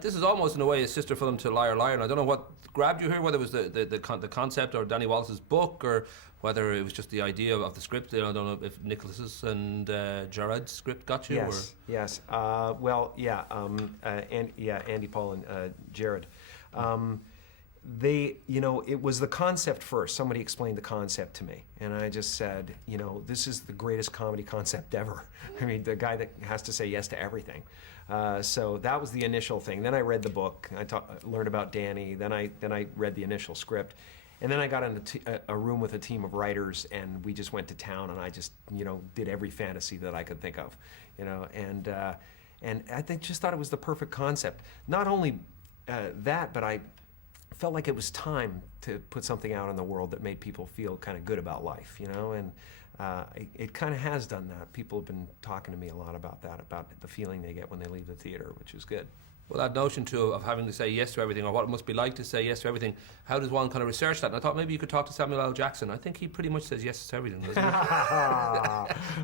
This is almost in a way a sister film to Liar Liar, and I don't know what grabbed you here, whether it was the concept or Danny Wallace's book, or whether it was just the idea of the script. I don't know if Nicholas's and Jared's script got you. Yes. Andy, Paul, and Jared. It was the concept first. Somebody explained the concept to me, and I just said, this is the greatest comedy concept ever. I mean, the guy that has to say yes to everything. So that was the initial thing. Then I read the book. I learned about Danny. Then I read the initial script, and then I got in a room with a team of writers, and we just went to town, and I just did every fantasy that I could think of, and I just thought it was the perfect concept. Not only that, but I felt like it was time to put something out in the world that made people feel kind of good about life, and it kind of has done that. People have been talking to me a lot about that, about the feeling they get when they leave the theater, which is good. Well, that notion too of having to say yes to everything, or what it must be like to say yes to everything, how does one kind of research that? And I thought maybe you could talk to Samuel L. Jackson. I think he pretty much says yes to everything, doesn't he?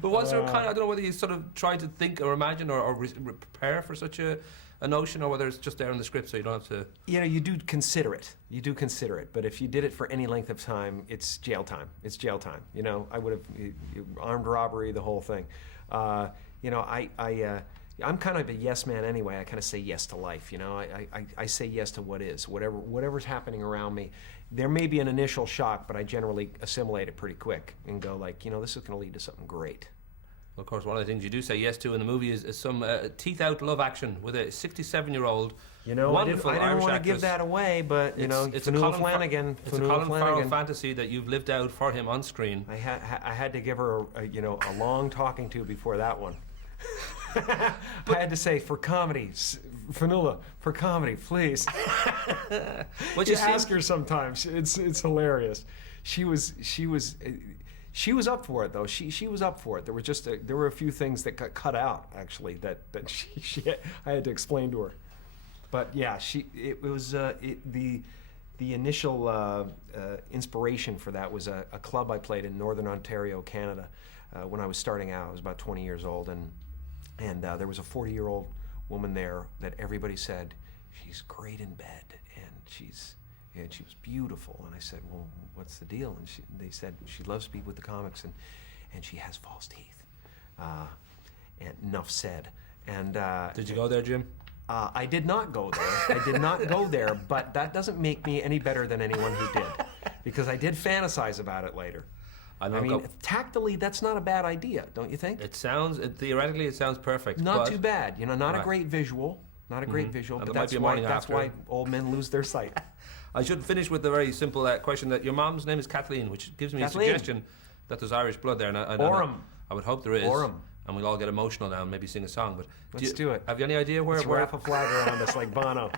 But was there I don't know whether you sort of try to think or imagine or prepare for such a notion, or whether it's just there in the script so you don't have to... You do consider it. You do consider it. But if you did it for any length of time, it's jail time. It's jail time. I would have... armed robbery, the whole thing. I'm kind of a yes man anyway. I kind of say yes to life, I say yes to what is. Whatever's happening around me. There may be an initial shock, but I generally assimilate it pretty quick and go like, this is going to lead to something great. Of course, one of the things you do say yes to in the movie is some teeth-out love action with a 67-year-old wonderful I didn't want to give that away, but, it's a Colin Flanagan. It's a Colin Farrell fantasy that you've lived out for him on screen. I had to give her a long talking to before that one. I had to say, for comedy, Vanilla, for comedy, please. You ask her sometimes. It's hilarious. She was up for it, though. She was up for it. There were a few things that got cut out, actually, that I had to explain to her. But yeah, the initial inspiration for that was a club I played in Northern Ontario, Canada, when I was starting out. I was about 20 years old, and there was a 40-year-old woman there that everybody said, she's great in bed, and she was beautiful. And I said, well, what's the deal? And they said, she loves to be with the comics, and she has false teeth. And enough said. And did you go there, Jim? I did not go there. But that doesn't make me any better than anyone who did, because I did fantasize about it later. I mean, tactily, that's not a bad idea, don't you think? Theoretically, it sounds perfect. Not too bad. Not a great visual. Not a great visual, but that's why old men lose their sight. I should finish with the very simple question that your mom's name is Kathleen, which gives me a suggestion that there's Irish blood there. And I would hope there is. And we'll all get emotional now and maybe sing a song. But let's do it. Have you any idea where... Let's wrap a flag around us like Bono.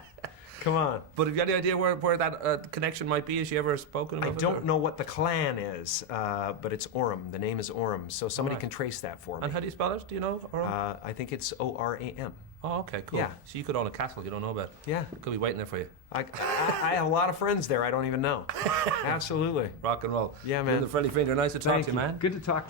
Come on. But have you any idea where that connection might be? Has she ever spoken about it? I don't know what the clan is, but it's Oram. The name is Oram, so somebody can trace that for me. And how do you spell it? Do you know? Oram? I think it's O-R-A-M. Oh, okay, cool. Yeah. So you could own a castle you don't know about. Yeah. Could be waiting there for you. I have a lot of friends there I don't even know. Absolutely. Rock and roll. Yeah, man. With the friendly finger. Nice to talk to you, man. Good to talk.